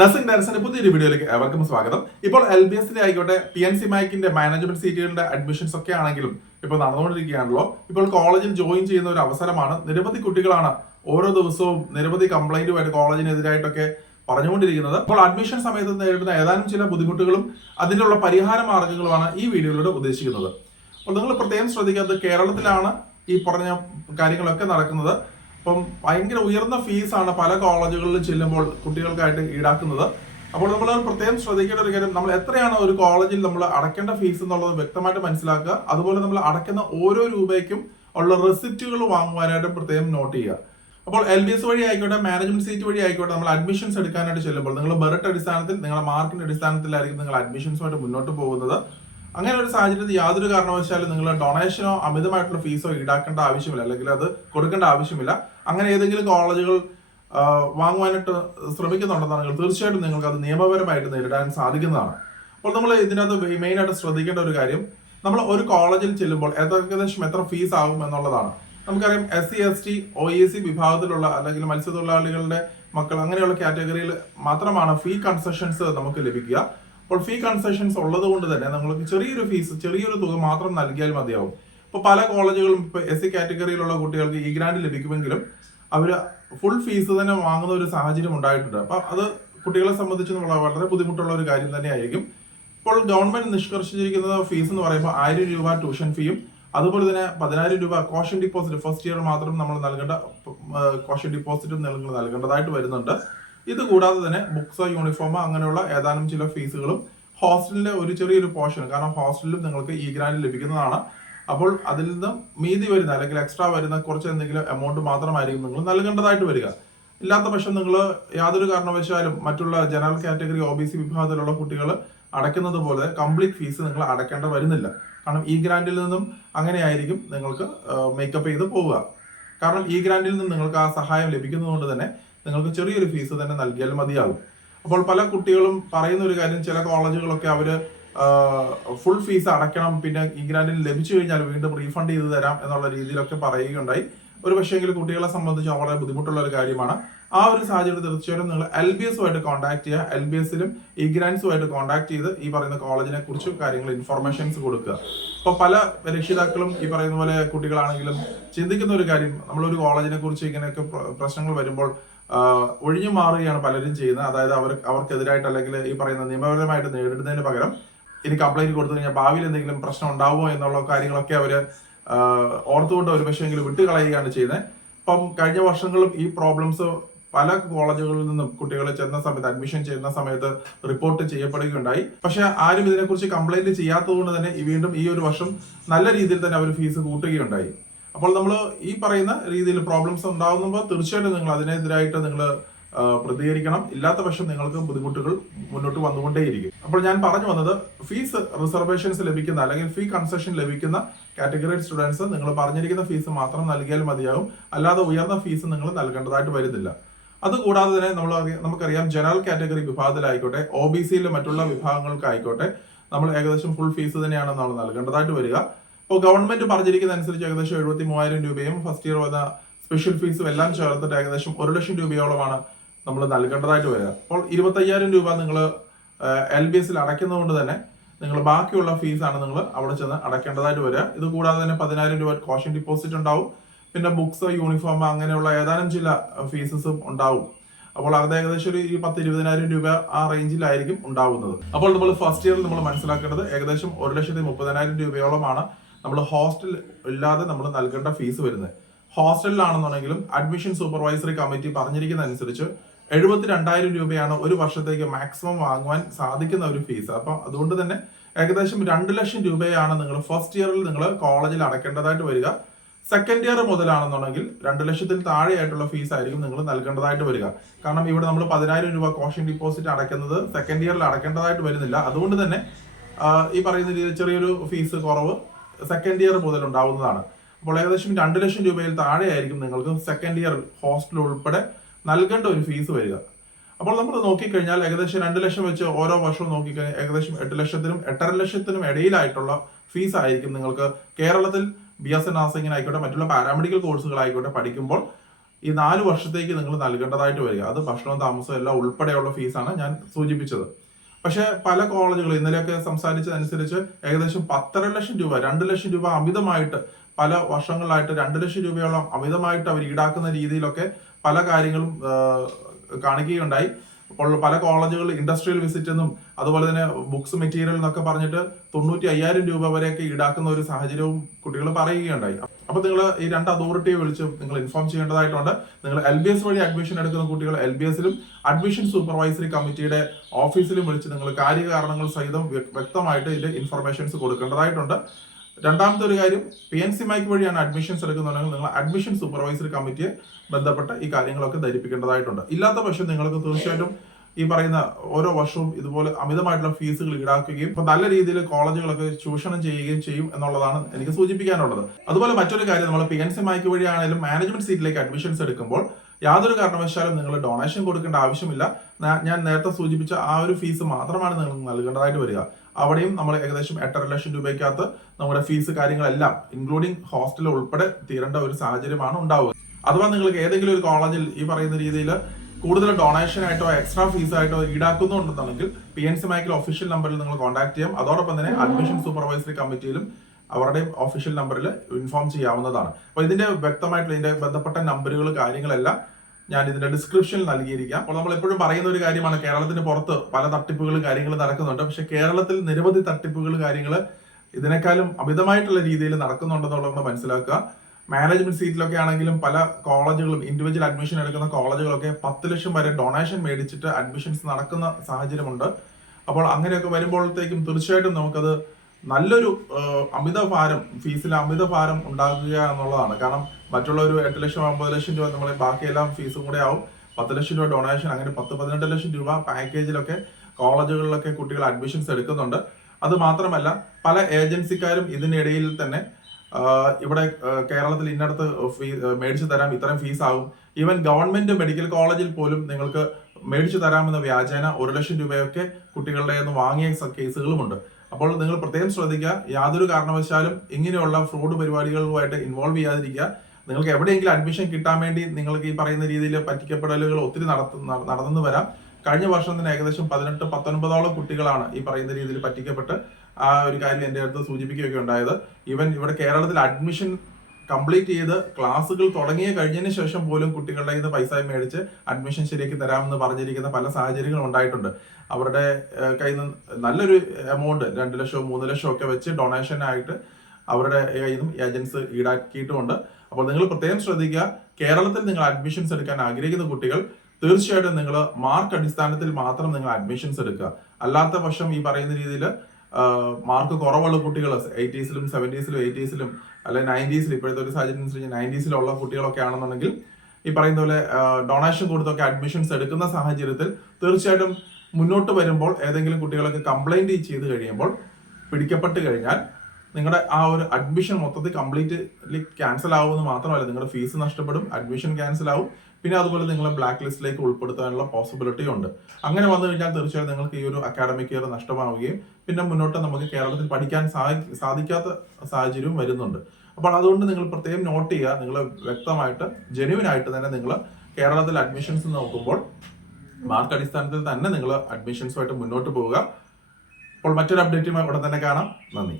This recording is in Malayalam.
നഴ്സിംഗ് ഡയറക്ടറിന്റെ പുതിയൊരു വീഡിയോയിലേക്ക് ഏവർക്കും സ്വാഗതം. ഇപ്പോൾ LBSന്റെ ആയിക്കോട്ടെ PNC മാക്കിന്റെ മാനേജ്മെന്റ് സീറ്റുകളുടെ അഡ്മിഷൻസ് ഒക്കെ ആണെങ്കിലും ഇപ്പോൾ നടന്നുകൊണ്ടിരിക്കുകയാണല്ലോ. ഇപ്പോൾ കോളേജിൽ ജോയിൻ ചെയ്യുന്ന ഒരു അവസരമാണ്. നിരവധി കുട്ടികളാണ് ഓരോ ദിവസവും നിരവധി കംപ്ലൈന്റുമായിട്ട് കോളേജിനെതിരായിട്ടൊക്കെ പറഞ്ഞുകൊണ്ടിരിക്കുന്നത്. അപ്പോൾ അഡ്മിഷൻ സമയത്ത് നേരിടുന്ന ഏതാനും ചില ബുദ്ധിമുട്ടുകളും അതിനുള്ള പരിഹാര മാർഗങ്ങളുമാണ് ഈ വീഡിയോയിലൂടെ ഉദ്ദേശിക്കുന്നത്. അപ്പോൾ നിങ്ങൾ പ്രത്യേകം ശ്രദ്ധിക്കാത്തത് കേരളത്തിലാണ് ഈ പറഞ്ഞ കാര്യങ്ങളൊക്കെ നടക്കുന്നത്. അപ്പം ഭയങ്കര ഉയർന്ന ഫീസാണ് പല കോളേജുകളിൽ ചെല്ലുമ്പോൾ കുട്ടികൾക്കായിട്ട് ഈടാക്കുന്നത്. അപ്പോൾ നമ്മൾ പ്രത്യേകം ശ്രദ്ധിക്കേണ്ട ഒരു കാര്യം, നമ്മൾ എത്രയാണ് ഒരു കോളേജിൽ നമ്മൾ അടയ്ക്കേണ്ട ഫീസ് എന്നുള്ളത് വ്യക്തമായിട്ട് മനസ്സിലാക്കുക. അതുപോലെ നമ്മൾ അടയ്ക്കുന്ന ഓരോ രൂപയ്ക്കും ഉള്ള റെസിപ്റ്റുകൾ വാങ്ങുവാനായിട്ട് പ്രത്യേകം നോട്ട് ചെയ്യുക. അപ്പോൾ LBS വഴി ആയിക്കോട്ടെ, മാനേജ്മെന്റ് സീറ്റ് വഴി ആയിക്കോട്ടെ, നമ്മൾ അഡ്മിഷൻസ് എടുക്കാനായിട്ട് ചെല്ലുമ്പോൾ നിങ്ങൾ മെറിറ്റ് അടിസ്ഥാനത്തിൽ, നിങ്ങളുടെ മാർക്കിന്റെ അടിസ്ഥാനത്തിലായിരിക്കും നിങ്ങൾ അഡ്മിഷൻസുമായിട്ട് മുന്നോട്ട് പോകുന്നത്. അങ്ങനെ ഒരു സാഹചര്യത്തിൽ യാതൊരു കാരണവശാലും നിങ്ങൾ ഡൊണേഷനോ അമിതമായിട്ടുള്ള ഫീസോ ഈടാക്കേണ്ട ആവശ്യമില്ല, അല്ലെങ്കിൽ അത് കൊടുക്കേണ്ട ആവശ്യമില്ല. അങ്ങനെ ഏതെങ്കിലും കോളേജുകൾ വാങ്ങുവാനായിട്ട് ശ്രമിക്കുന്നുണ്ടെന്നാണെങ്കിൽ തീർച്ചയായിട്ടും നിങ്ങൾക്ക് അത് നിയമപരമായിട്ട് നേരിടാൻ സാധിക്കുന്നതാണ്. അപ്പോൾ നമ്മൾ ഇതിനകത്ത് മെയിനായിട്ട് ശ്രദ്ധിക്കേണ്ട ഒരു കാര്യം, നമ്മൾ ഒരു കോളേജിൽ ചെല്ലുമ്പോൾ ഏകദേശം എത്ര ഫീസ് ആകും എന്നുള്ളതാണ്. നമുക്കറിയാം SC ST OEC വിഭാഗത്തിലുള്ള അല്ലെങ്കിൽ മത്സ്യത്തൊഴിലാളികളുടെ മക്കൾ അങ്ങനെയുള്ള കാറ്റഗറിയിൽ മാത്രമാണ് ഫീ കൺസെഷൻസ് നമുക്ക് ലഭിക്കുക. അപ്പോൾ ഫീ കൺസെഷൻസ് ഉള്ളത് കൊണ്ട് തന്നെ നിങ്ങൾക്ക് ചെറിയൊരു തുക മാത്രം നൽകിയാൽ മതിയാവും. ഇപ്പോൾ പല കോളേജുകളും ഇപ്പോൾ SC കാറ്റഗറിയിലുള്ള കുട്ടികൾക്ക് ഈ ഗ്രാന്റ് ലഭിക്കുമെങ്കിലും അവർ ഫുൾ ഫീസ് തന്നെ വാങ്ങുന്ന ഒരു സാഹചര്യം ഉണ്ടായിട്ടുണ്ട്. അപ്പോൾ അത് കുട്ടികളെ സംബന്ധിച്ച് വളരെ ബുദ്ധിമുട്ടുള്ള ഒരു കാര്യം തന്നെയായിരിക്കും. ഇപ്പോൾ ഗവൺമെന്റ് നിഷ്കർഷിച്ചിരിക്കുന്ന ഫീസ് എന്ന് പറയുമ്പോൾ 1000 രൂപ ട്യൂഷൻ ഫീയും, അതുപോലെ തന്നെ 10000 രൂപ കോഷൻ ഡിപ്പോസിറ്റ് ഫസ്റ്റ് ഇയർ മാത്രം നമ്മൾ നൽകേണ്ട കോഷൻ ഡിപ്പോസിറ്റും നൽകേണ്ടതായിട്ട് വരുന്നുണ്ട്. ഇത് കൂടാതെ തന്നെ ബുക്സ്, യൂണിഫോം അങ്ങനെയുള്ള ഏതാനും ചില ഫീസുകളും, ഹോസ്റ്റലിന്റെ ഒരു ചെറിയൊരു പോർഷൻ, കാരണം ഹോസ്റ്റലിലും നിങ്ങൾക്ക് ഈ ഗ്രാന്റ് ലഭിക്കുന്നതാണ്. അപ്പോൾ അതിൽ നിന്ന് മീതി വരുന്ന അല്ലെങ്കിൽ എക്സ്ട്രാ വരുന്ന കുറച്ച് എന്തെങ്കിലും എമൗണ്ട് മാത്രമായിരിക്കും നിങ്ങൾ നൽകേണ്ടതായിട്ട് വരിക. ഇല്ലാത്ത പക്ഷം നിങ്ങൾ യാതൊരു കാരണവശാലും മറ്റുള്ള ജനറൽ കാറ്റഗറി OBC വിഭാഗത്തിലുള്ള കുട്ടികൾ അടയ്ക്കുന്നത് പോലെ കംപ്ലീറ്റ് ഫീസ് നിങ്ങൾ അടയ്ക്കേണ്ട വരുന്നില്ല. കാരണം ഈ ഗ്രാന്റിൽ നിന്നും അങ്ങനെയായിരിക്കും നിങ്ങൾക്ക് മേക്കപ്പ് ചെയ്ത് പോവുക. കാരണം ഈ ഗ്രാന്റിൽ നിന്നും നിങ്ങൾക്ക് ആ സഹായം ലഭിക്കുന്നതുകൊണ്ട് തന്നെ നിങ്ങൾക്ക് ചെറിയൊരു ഫീസ് തന്നെ നൽകിയാൽ മതിയാകും. അപ്പോൾ പല കുട്ടികളും പറയുന്ന ഒരു കാര്യം, ചില കോളേജുകളൊക്കെ അവര് ഫുൾ ഫീസ് അടയ്ക്കണം, പിന്നെ ഈ ഗ്രാന്റിൽ ലഭിച്ചു കഴിഞ്ഞാൽ വീണ്ടും റീഫണ്ട് ചെയ്ത് തരാം എന്നുള്ള രീതിയിലൊക്കെ പറയുകയുണ്ടായി. ഒരു പക്ഷേങ്കിൽ കുട്ടികളെ സംബന്ധിച്ച് വളരെ ബുദ്ധിമുട്ടുള്ള ഒരു കാര്യമാണ്. ആ ഒരു സാഹചര്യത്തിൽ തീർച്ചയായിട്ടും നിങ്ങൾ LBSുമായിട്ട് കോൺടാക്ട് ചെയ്യുക. LBSലും ഈ ഗ്രാന്റ്സുമായിട്ട് കോൺടാക്ട് ചെയ്ത് ഈ പറയുന്ന കോളേജിനെ കുറിച്ച് കാര്യങ്ങൾ ഇൻഫർമേഷൻസ് കൊടുക്കുക. അപ്പോൾ പല രക്ഷിതാക്കളും ഈ പറയുന്ന പോലെ കുട്ടികളാണെങ്കിലും ചിന്തിക്കുന്ന ഒരു കാര്യം, നമ്മളൊരു കോളേജിനെ കുറിച്ച് ഇങ്ങനെയൊക്കെ പ്രശ്നങ്ങൾ വരുമ്പോൾ ഒഴിഞ്ഞു മാറുകയാണ് പലരും ചെയ്യുന്നത്. അതായത് അവർക്കെതിരായിട്ട് അല്ലെങ്കിൽ ഈ പറയുന്ന നിയമപരമായിട്ട് നേരിടുന്നതിന് പകരം ഇനി കംപ്ലൈന്റ് കൊടുത്തു കഴിഞ്ഞാൽ ഭാവിയിൽ എന്തെങ്കിലും പ്രശ്നം ഉണ്ടാവുമോ എന്നുള്ള കാര്യങ്ങളൊക്കെ അവർ ഓർത്തുകൊണ്ട് ഒരു പക്ഷേങ്കിലും വിട്ടുകളയുകയാണ് ചെയ്യുന്നത്. അപ്പം കഴിഞ്ഞ വർഷങ്ങളും ഈ പ്രോബ്ലംസ് പല കോളേജുകളിൽ നിന്നും കുട്ടികൾ ചെന്ന സമയത്ത്, അഡ്മിഷൻ ചെയ്യുന്ന സമയത്ത് റിപ്പോർട്ട് ചെയ്യപ്പെടുകയുണ്ടായി. പക്ഷെ ആരും ഇതിനെക്കുറിച്ച് കംപ്ലൈന്റ് ചെയ്യാത്തതുകൊണ്ട് തന്നെ വീണ്ടും ഈ ഒരു വർഷം നല്ല രീതിയിൽ തന്നെ അവർ ഫീസ് കൂട്ടുകയുണ്ടായി. അപ്പോൾ നമ്മൾ ഈ പറയുന്ന രീതിയിൽ പ്രോബ്ലംസ് ഉണ്ടാകുമ്പോൾ തീർച്ചയായിട്ടും നിങ്ങൾ അതിനെതിരായിട്ട് നിങ്ങൾ പ്രതികരിക്കണം. ഇല്ലാത്ത പക്ഷം നിങ്ങൾക്ക് ബുദ്ധിമുട്ടുകൾ മുന്നോട്ട് വന്നുകൊണ്ടേയിരിക്കും. അപ്പോൾ ഞാൻ പറഞ്ഞു വന്നത്, ഫീസ് റിസർവേഷൻസ് ലഭിക്കുന്ന അല്ലെങ്കിൽ ഫീ കൺസെഷൻ ലഭിക്കുന്ന കാറ്റഗറി സ്റ്റുഡൻസ് നിങ്ങൾ പറഞ്ഞിരിക്കുന്ന ഫീസ് മാത്രം നൽകിയാൽ മതിയാകും. അല്ലാതെ ഉയർന്ന ഫീസ് നിങ്ങൾ നൽകേണ്ടതായിട്ട് വരുന്നില്ല. അതുകൂടാതെ തന്നെ നമുക്കറിയാം ജനറൽ കാറ്റഗറി വിഭാഗത്തിലായിക്കോട്ടെ, OBCയിലെ മറ്റുള്ള വിഭാഗങ്ങൾക്കായിക്കോട്ടെ നമ്മൾ ഏകദേശം ഫുൾ ഫീസ് തന്നെയാണ് നമ്മൾ നൽകേണ്ടതായിട്ട് വരിക. ഇപ്പോൾ ഗവൺമെന്റ് പറഞ്ഞിരിക്കുന്ന അനുസരിച്ച് ഏകദേശം 73,000 രൂപയും ഫസ്റ്റ് ഇയർ വന്ന സ്പെഷ്യൽ ഫീസും എല്ലാം ചേർത്തിട്ട് ഏകദേശം 1 ലക്ഷം രൂപയോളമാണ് നമ്മൾ നൽകേണ്ടതായിട്ട് വരിക. അപ്പോൾ 25,000 രൂപ നിങ്ങൾ LBSൽ അടയ്ക്കുന്നതുകൊണ്ട് തന്നെ നിങ്ങൾ ബാക്കിയുള്ള ഫീസാണ് നിങ്ങൾ അവിടെ ചെന്ന് അടയ്ക്കേണ്ടതായിട്ട് വരിക. ഇത് കൂടാതെ തന്നെ 10,000 രൂപ കോഷൻ ഡിപ്പോസിറ്റ് ഉണ്ടാവും. പിന്നെ ബുക്സ്, യൂണിഫോം അങ്ങനെയുള്ള ഏതാനും ചില ഫീസസും ഉണ്ടാവും. അപ്പോൾ അത് ഏകദേശം ഒരു 10,000-20,000 രൂപ ആ റേഞ്ചിലായിരിക്കും ഉണ്ടാവുന്നത്. അപ്പോൾ നമ്മൾ ഫസ്റ്റ് ഇയറിൽ നമ്മൾ മനസ്സിലാക്കേണ്ടത് ഏകദേശം 1,30,000 രൂപയോളമാണ് നമ്മൾ ഹോസ്റ്റൽ ഇല്ലാതെ നമ്മൾ നൽകേണ്ട ഫീസ് വരുന്നത്. ഹോസ്റ്റലിലാണെന്നുണ്ടെങ്കിലും അഡ്മിഷൻ സൂപ്പർവൈസറി കമ്മിറ്റി പറഞ്ഞിരിക്കുന്ന അനുസരിച്ച് 72,000 രൂപയാണ് ഒരു വർഷത്തേക്ക് മാക്സിമം വാങ്ങുവാൻ സാധിക്കുന്ന ഒരു ഫീസ്. അപ്പം അതുകൊണ്ട് തന്നെ ഏകദേശം 2 ലക്ഷം രൂപയാണ് നിങ്ങൾ ഫസ്റ്റ് ഇയറിൽ നിങ്ങൾ കോളേജിൽ അടയ്ക്കേണ്ടതായിട്ട് വരിക. സെക്കൻഡ് ഇയർ മുതലാണെന്നുണ്ടെങ്കിൽ 2 ലക്ഷത്തിൽ താഴെയായിട്ടുള്ള ഫീസ് ആയിരിക്കും നിങ്ങൾ നൽകേണ്ടതായിട്ട് വരിക. കാരണം ഇവിടെ നമ്മൾ 10,000 രൂപ കോഷൻ ഡിപ്പോസിറ്റ് അടയ്ക്കുന്നത് സെക്കൻഡ് ഇയറിൽ അടയ്ക്കേണ്ടതായിട്ട് വരുന്നില്ല. അതുകൊണ്ട് തന്നെ ഈ പറയുന്ന രീതിയിൽ ചെറിയൊരു ഫീസ് കുറവ് സെക്കൻഡ് ഇയർ മുതൽ ഉണ്ടാവുന്നതാണ്. അപ്പോൾ ഏകദേശം 2 ലക്ഷം രൂപയിൽ താഴെയായിരിക്കും നിങ്ങൾക്ക് സെക്കൻഡ് ഇയർ ഹോസ്റ്റൽ ഉൾപ്പെടെ നൽകേണ്ട ഒരു ഫീസ് വരിക. അപ്പോൾ നമ്മൾ നോക്കിക്കഴിഞ്ഞാൽ ഏകദേശം 2 ലക്ഷം വെച്ച് ഓരോ വർഷവും നോക്കിക്കഴിഞ്ഞാൽ ഏകദേശം 8 ലക്ഷത്തിനും 8.5 ലക്ഷത്തിനും ഇടയിലായിട്ടുള്ള ഫീസ് ആയിരിക്കും നിങ്ങൾക്ക് കേരളത്തിൽ BSc നഴ്സിംഗിനായിക്കോട്ടെ, മറ്റുള്ള പാരാമെഡിക്കൽ കോഴ്സുകളായിക്കോട്ടെ പഠിക്കുമ്പോൾ ഈ 4 വർഷത്തേക്ക് നിങ്ങൾ നൽകേണ്ടതായിട്ട് വരിക. അത് ഭക്ഷണവും താമസവും എല്ലാം ഉൾപ്പെടെയുള്ള ഫീസാണ് ഞാൻ സൂചിപ്പിച്ചത്. പക്ഷെ പല കോളേജുകൾ ഇന്നലെയൊക്കെ സംസാരിച്ചതനുസരിച്ച് ഏകദേശം 10.5 ലക്ഷം രൂപ, 2 ലക്ഷം രൂപ അമിതമായിട്ട് പല വർഷങ്ങളായിട്ട് 2 ലക്ഷം രൂപയോളം അമിതമായിട്ട് അവർ ഈടാക്കുന്ന രീതിയിലൊക്കെ പല കാര്യങ്ങളും കാണിക്കുകയുണ്ടായി. അപ്പോൾ പല കോളേജുകൾ ഇൻഡസ്ട്രിയൽ വിസിറ്റ് എന്നും അതുപോലെ തന്നെ ബുക്സ് മെറ്റീരിയൽ എന്നൊക്കെ പറഞ്ഞിട്ട് 95,000 രൂപ വരെയൊക്കെ ഈടാക്കുന്ന ഒരു സാഹചര്യവും കുട്ടികൾ പറയുകയുണ്ടായി. അപ്പൊ നിങ്ങൾ ഈ 2 അതോറിറ്റിയെ വിളിച്ച് നിങ്ങൾ ഇൻഫോം ചെയ്യേണ്ടതായിട്ടുണ്ട്. നിങ്ങൾ LBS വഴി അഡ്മിഷൻ എടുക്കുന്ന കുട്ടികൾ LBSലും അഡ്മിഷൻ സൂപ്പർവൈസറി കമ്മിറ്റിയുടെ ഓഫീസിലും വിളിച്ച് നിങ്ങൾ കാര്യകാരണങ്ങൾ സഹിതം വ്യക്തമായിട്ട് ഇതിന്റെ ഇൻഫർമേഷൻസ് കൊടുക്കേണ്ടതായിട്ടുണ്ട്. രണ്ടാമത്തെ ഒരു കാര്യം, PNC-MAIക്ക് വഴിയാണ് അഡ്മിഷൻസ് എടുക്കുന്നുണ്ടെങ്കിൽ നിങ്ങൾ അഡ്മിഷൻ സൂപ്പർവൈസറി കമ്മിറ്റിയെ ബന്ധപ്പെട്ട് ഈ കാര്യങ്ങളൊക്കെ ധരിപ്പിക്കേണ്ടതായിട്ടുണ്ട്. ഇല്ലാത്ത പക്ഷം നിങ്ങൾക്ക് തീർച്ചയായിട്ടും ഈ പറയുന്ന ഓരോ വർഷവും ഇതുപോലെ അമിതമായിട്ടുള്ള ഫീസുകൾ ഈടാക്കുകയും ഇപ്പൊ നല്ല രീതിയിൽ കോളേജുകളൊക്കെ ചൂഷണം ചെയ്യുകയും ചെയ്യും എന്നുള്ളതാണ് എനിക്ക് സൂചിപ്പിക്കാനുള്ളത്. അതുപോലെ മറ്റൊരു കാര്യം, നമ്മൾ PNC-MAIക്ക് വഴിയാണെങ്കിലും മാനേജ്മെന്റ് സീറ്റിലേക്ക് അഡ്മിഷൻസ് എടുക്കുമ്പോൾ യാതൊരു കാരണവശാലും നിങ്ങൾ ഡൊണേഷൻ കൊടുക്കേണ്ട ആവശ്യമില്ല. ഞാൻ നേരത്തെ സൂചിപ്പിച്ച ആ ഒരു ഫീസ് മാത്രമാണ് നിങ്ങൾ നൽകേണ്ടതായിട്ട് വരിക. അവിടെയും നമ്മൾ ഏകദേശം 8.5 ലക്ഷം രൂപയ്ക്കകത്ത് നമ്മുടെ ഫീസ് കാര്യങ്ങളെല്ലാം ഇൻക്ലൂഡിംഗ് ഹോസ്റ്റൽ ഉൾപ്പെടെ തീരേണ്ട ഒരു സാഹചര്യമാണ് ഉണ്ടാവുക. അഥവാ നിങ്ങൾക്ക് ഏതെങ്കിലും ഒരു കോളേജിൽ ഈ പറയുന്ന രീതിയിൽ കൂടുതൽ ഡൊണേഷൻ ആയിട്ടോ എക്സ്ട്രാ ഫീസ് ആയിട്ടോ ഈടാക്കുന്നുണ്ടെന്നുണ്ടെങ്കിൽ PNC-MAIക്കിലെ ഒഫീഷ്യൽ നമ്പറിൽ നിങ്ങൾ കോൺടാക്ട് ചെയ്യാം. അതോടൊപ്പം തന്നെ അഡ്മിഷൻ സൂപ്പർവൈസറി കമ്മിറ്റിയിലും അവരുടെ ഒഫീഷ്യൽ നമ്പറിൽ ഇൻഫോം ചെയ്യാവുന്നതാണ്. അപ്പോൾ ഇതിന്റെ വ്യക്തമായിട്ടുള്ള ഇതിന്റെ ബന്ധപ്പെട്ട നമ്പറുകൾ കാര്യങ്ങളെല്ലാം ഞാൻ ഇതിന്റെ ഡിസ്ക്രിപ്ഷനിൽ നൽകിയിരിക്കാം. അപ്പോൾ നമ്മൾ എപ്പോഴും പറയുന്ന ഒരു കാര്യമാണ്, കേരളത്തിന് പുറത്ത് പല തട്ടിപ്പുകളും കാര്യങ്ങളും നടക്കുന്നുണ്ട്. പക്ഷെ കേരളത്തിൽ നിരവധി തട്ടിപ്പുകൾ കാര്യങ്ങൾ ഇതിനേക്കാളും അമിതമായിട്ടുള്ള രീതിയിൽ നടക്കുന്നുണ്ടെന്നുള്ളത് മനസ്സിലാക്കുക. മാനേജ്മെന്റ് സീറ്റിലൊക്കെ ആണെങ്കിലും പല കോളേജുകളും ഇൻഡിവിജ്വൽ അഡ്മിഷൻ എടുക്കുന്ന കോളേജുകളൊക്കെ 10 ലക്ഷം വരെ ഡൊണേഷൻ മേടിച്ചിട്ട് അഡ്മിഷൻസ് നടക്കുന്ന സാഹചര്യമുണ്ട്. അപ്പോൾ അങ്ങനെയൊക്കെ വരുമ്പോഴത്തേക്കും തീർച്ചയായിട്ടും നമുക്കത് നല്ലൊരു ഫീസിൽ അമിത ഭാരം ഉണ്ടാക്കുക എന്നുള്ളതാണ്. കാരണം മറ്റുള്ള ഒരു 8 ലക്ഷം 9 ലക്ഷം രൂപ നമ്മളെ ബാക്കിയെല്ലാം ഫീസും കൂടെ ആവും. 10 ലക്ഷം രൂപ ഡൊണേഷൻ, അങ്ങനെ 10-12 ലക്ഷം രൂപ പാക്കേജിലൊക്കെ കോളേജുകളിലൊക്കെ കുട്ടികൾ അഡ്മിഷൻസ് എടുക്കുന്നുണ്ട്. അത് മാത്രമല്ല പല ഏജൻസിക്കാരും ഇതിനിടയിൽ തന്നെ ഇവിടെ കേരളത്തിൽ ഇന്നടത്ത് മേടിച്ചു തരാം, ഇത്രയും ഫീസ് ആകും. ഈവൻ ഗവൺമെന്റ് മെഡിക്കൽ കോളേജിൽ പോലും നിങ്ങൾക്ക് മേടിച്ചു തരാമെന്ന വ്യാജേന 1 ലക്ഷം രൂപയൊക്കെ കുട്ടികളുടെ വാങ്ങിയ കേസുകളുമുണ്ട്. അപ്പോൾ നിങ്ങൾ പ്രത്യേകം ശ്രദ്ധിക്കുക, യാതൊരു കാരണവശാലും ഇങ്ങനെയുള്ള ഫ്രോഡ് പരിപാടികളുമായിട്ട് ഇൻവോൾവ് ചെയ്യാതിരിക്കുക. നിങ്ങൾക്ക് എവിടെയെങ്കിലും അഡ്മിഷൻ കിട്ടാൻ വേണ്ടി നിങ്ങൾക്ക് ഈ പറയുന്ന രീതിയിൽ പറ്റിക്കപ്പെടലുകൾ ഒത്തിരി നടന്നു വരാം. കഴിഞ്ഞ വർഷം തന്നെ ഏകദേശം 18-19ഓളം കുട്ടികളാണ് ഈ പറയുന്ന രീതിയിൽ പറ്റിക്കപ്പെട്ട് ആ ഒരു കാര്യം എൻ്റെ അടുത്ത് സൂചിപ്പിക്കുകയൊക്കെ ഉണ്ടായത്. ഈവൻ ഇവിടെ കേരളത്തിൽ അഡ്മിഷൻ കംപ്ലീറ്റ് ചെയ്ത് ക്ലാസ്സുകൾ കഴിഞ്ഞതിന് ശേഷം പോലും കുട്ടികളുടെ ഇത് പൈസ മേടിച്ച് അഡ്മിഷൻ ശരിയാക്കി തരാമെന്ന് പറഞ്ഞിരിക്കുന്ന പല സാഹചര്യങ്ങളും ഉണ്ടായിട്ടുണ്ട്. അവരുടെ കയ്യിൽ നിന്ന് നല്ലൊരു എമൗണ്ട് 2 ലക്ഷമോ 3 ലക്ഷമോ ഒക്കെ വെച്ച് ഡൊണേഷൻ ആയിട്ട് അവരുടെ കയ്യിൽ നിന്നും ഏജൻസ് ഈടാക്കിയിട്ടുമുണ്ട്. അപ്പോൾ നിങ്ങൾ പ്രത്യേകം ശ്രദ്ധിക്കുക, കേരളത്തിൽ നിങ്ങൾ അഡ്മിഷൻസ് എടുക്കാൻ ആഗ്രഹിക്കുന്ന കുട്ടികൾ തീർച്ചയായിട്ടും നിങ്ങൾ മാർക്ക് അടിസ്ഥാനത്തിൽ മാത്രം നിങ്ങൾ അഡ്മിഷൻസ് എടുക്കുക. അല്ലാത്ത പക്ഷം ഈ പറയുന്ന രീതിയിൽ മാർക്ക് കുറവുള്ള കുട്ടികൾ 80സിലും 70സിലും 80സിലും അല്ലെങ്കിൽ 90സിലും ഇപ്പോഴത്തെ ഒരു സാഹചര്യം അനുസരിച്ച് 90സിലുള്ള കുട്ടികളൊക്കെ ആണെന്നുണ്ടെങ്കിൽ ഈ പറയുന്ന പോലെ ഡൊണേഷൻ കൊടുത്തൊക്കെ അഡ്മിഷൻസ് എടുക്കുന്ന സാഹചര്യത്തിൽ തീർച്ചയായിട്ടും മുന്നോട്ട് വരുമ്പോൾ ഏതെങ്കിലും കുട്ടികളൊക്കെ കംപ്ലൈന്റ് ചെയ്ത് കഴിയുമ്പോൾ പിടിക്കപ്പെട്ട് കഴിഞ്ഞാൽ നിങ്ങളുടെ ആ ഒരു അഡ്മിഷൻ മൊത്തത്തിൽ കംപ്ലീറ്റ്ലി ക്യാൻസൽ ആവുമെന്ന് മാത്രമല്ല നിങ്ങളുടെ ഫീസ് നഷ്ടപ്പെടും, അഡ്മിഷൻ ക്യാൻസൽ ആവും, പിന്നെ അതുപോലെ നിങ്ങളെ ബ്ലാക്ക് ലിസ്റ്റിലേക്ക് ഉൾപ്പെടുത്താനുള്ള പോസിബിലിറ്റി ഉണ്ട്. അങ്ങനെ വന്നു കഴിഞ്ഞാൽ തീർച്ചയായും നിങ്ങൾക്ക് ഈ ഒരു അക്കാഡമിക് ഇയർ നഷ്ടമാവുകയും പിന്നെ മുന്നോട്ട് നമുക്ക് കേരളത്തിൽ പഠിക്കാൻ സാധിക്കാത്ത സാഹചര്യവും വരുന്നുണ്ട്. അപ്പോൾ അതുകൊണ്ട് നിങ്ങൾ പ്രത്യേകം നോട്ട് ചെയ്യുക, നിങ്ങൾ വ്യക്തമായിട്ട് ജെന്യുവൻ ആയിട്ട് തന്നെ നിങ്ങൾ കേരളത്തിൽ അഡ്മിഷൻസ് നോക്കുമ്പോൾ മാർക്ക് അടിസ്ഥാനത്തിൽ തന്നെ നിങ്ങൾ അഡ്മിഷൻസുമായിട്ട് മുന്നോട്ട് പോവുക. അപ്പോൾ മറ്റൊരു അപ്ഡേറ്റുമായി ഉടൻ തന്നെ കാണാം. നന്ദി.